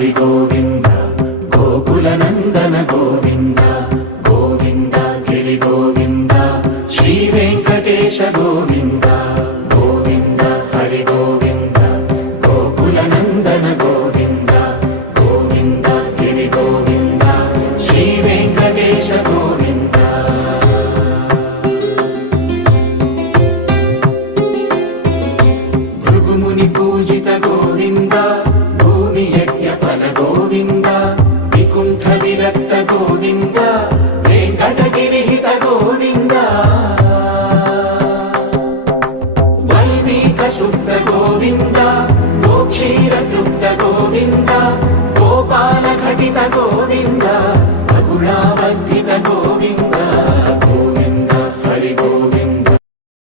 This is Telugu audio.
హరి గోవింద గోకుల నందన గోవింద గోవింద గిరి గోవింద శ్రీ వెంకటేశ గోవింద గోవింద హరి గోవింద గోకుల నందన గోవింద గోవింద గిరి గోవింద శ్రీ వెంకటేశ గోవింద భృగుముని పూజిత గోవింద భూమి యజ్ఞ ఫల గోవింద వికుంఠ విరక్త గోవింద వెంకటగిరిహిత గోవింద వల్మీక శుద్ధ గోవింద గోక్షీర తృప్త గోవింద గోపాల ఘటిత గోవింద